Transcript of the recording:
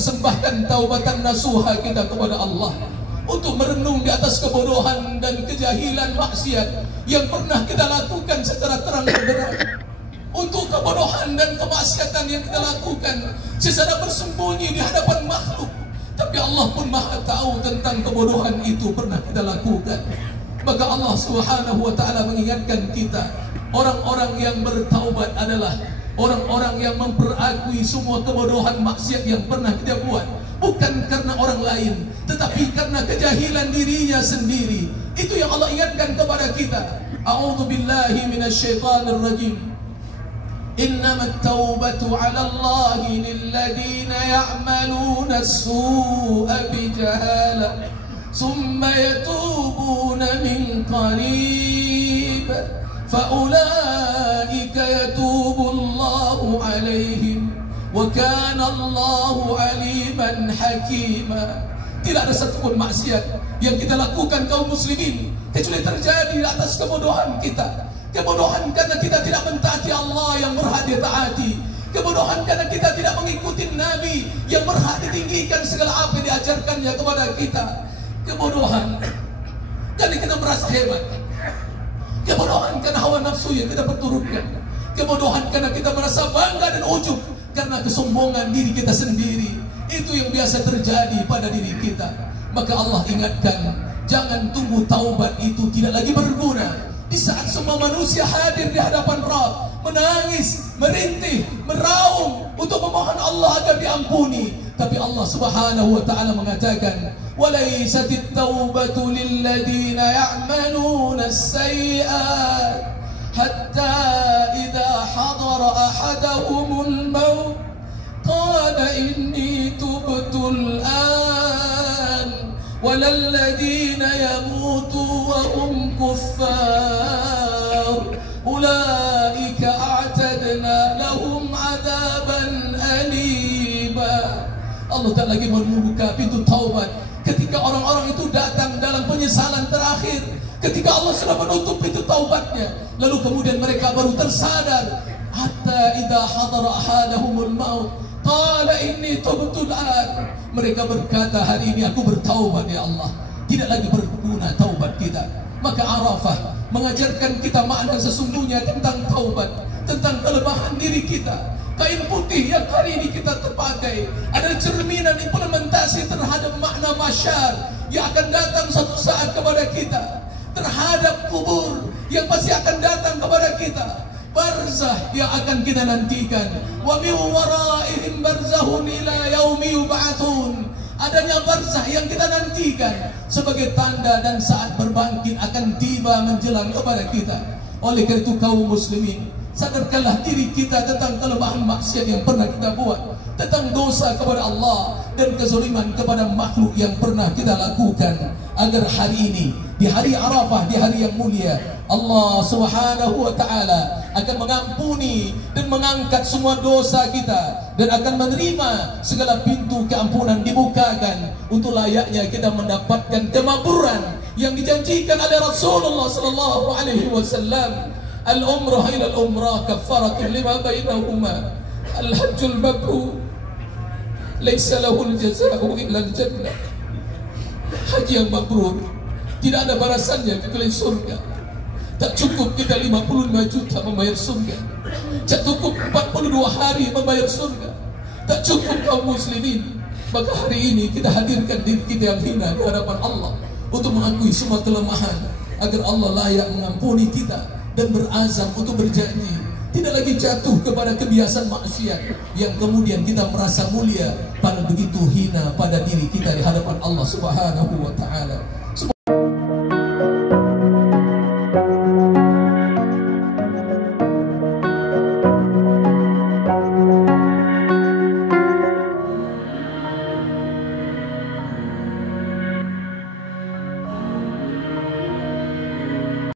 mempersembahkan taubatan nasuha kita kepada Allah, untuk merenung di atas kebodohan dan kejahilan maksiat yang pernah kita lakukan secara terang benderang, untuk kebodohan dan kemaksiatan yang kita lakukan secara bersembunyi di hadapan makhluk, tapi Allah pun maha tahu tentang kebodohan itu pernah kita lakukan. Maka Allah Subhanahu wa ta'ala mengingatkan kita, orang-orang yang bertaubat adalah orang-orang yang memperakui semua kebodohan maksiat yang pernah kita buat, bukan karena orang lain, tetapi karena kejahilan dirinya sendiri. Itu yang Allah ingatkan kepada kita. A'udzu billahi minasyaitonir rajim. Innamat taubatu 'ala Allahi lilladzina ya'maluna as-su'a bijahalah thumma yatubuna min qarib faulaika yatubu Allahu 'alaihim wa kana Allahu 'aliman hakima. Tidak ada satupun maksiat yang kita lakukan kaum muslimin kecuali terjadi di atas kebodohan kita. Kebodohan karena kita tidak mentaati Allah yang berhak ditaati. Kebodohan karena kita tidak mengikuti Nabi yang berhak ditinggikan segala apa yang diajarkannya kepada kita. Kebodohan karena kita merasa hebat. Kebodohan karena hawa nafsu yang kita perturutkan. Kebodohan karena kita merasa bangga dan ujub karena kesombongan diri kita sendiri. Itu yang biasa terjadi pada diri kita. Maka Allah ingatkan, jangan tunggu taubat itu tidak lagi berguna di saat semua manusia hadir di hadapan Rabb, menangis, merintih, meraung untuk memohon Allah agar diampuni. Tapi Allah Subhanahu wa ta'ala mengatakan, "Walaisatit taubatu lilladzina ya'maluna as-sayyi'at hatta idza hadara ahadahumul maut qala inni tubtul an walalladzina yamutu wa hum kuffar ulaika a'tadna lahum 'adaban alima." Allah tak lagi membuka pintu taubat ketika orang-orang itu datang dalam penyesalan terakhir, ketika Allah sudah menutup pintu taubatnya, lalu kemudian mereka baru tersadar. Hatta idza hadara ahadahumul maut qala inni tubtul an. Mereka berkata, hari ini aku bertaubat ya Allah. Tidak lagi berguna taubat kita. Maka Arafah mengajarkan kita makna sesungguhnya tentang taubat, tentang kelemahan diri kita. Kain putih yang hari ini kita terpakai adalah cerminan implementasi terhadap makna masyar yang akan datang suatu saat kepada kita, terhadap kubur yang pasti akan datang kepada kita, barzah yang akan kita nantikan. Wa min waraihim barzahun ila yaumi yub'atsun. Adanya barzah yang kita nantikan sebagai tanda dan saat berbangkit akan tiba menjelang kepada kita. Oleh karena itu kaum muslimin, sadarkanlah diri kita tentang kelemahan maksiat yang pernah kita buat, tentang dosa kepada Allah dan kezaliman kepada makhluk yang pernah kita lakukan, agar hari ini di hari Arafah, di hari yang mulia, Allah Subhanahu wa ta'ala akan mengampuni dan mengangkat semua dosa kita dan akan menerima segala pintu keampunan dibukakan untuk layaknya kita mendapatkan kemakburan yang dijanjikan oleh Rasulullah sallallahu alaihi wasallam. Al-umrah ila al-umrah kaffaratun lima bainahuma. Al-hajjul mabrur laysa lahu al-jazaa'u illa al-jannah. Haji yang mabrur tidak ada balasannya kecuali surga. Tak cukup kita 55 juta membayar surga, tak cukup 42 hari membayar surga, tak cukup kaum muslimin. Maka hari ini kita hadirkan diri kita yang hina di hadapan Allah untuk mengakui semua kelemahan, agar Allah layak mengampuni kita dan berazam untuk berjanji tidak lagi jatuh kepada kebiasaan maksiat yang kemudian kita merasa mulia padahal begitu hina pada diri kita di hadapan Allah Subhanahu wa ta'ala.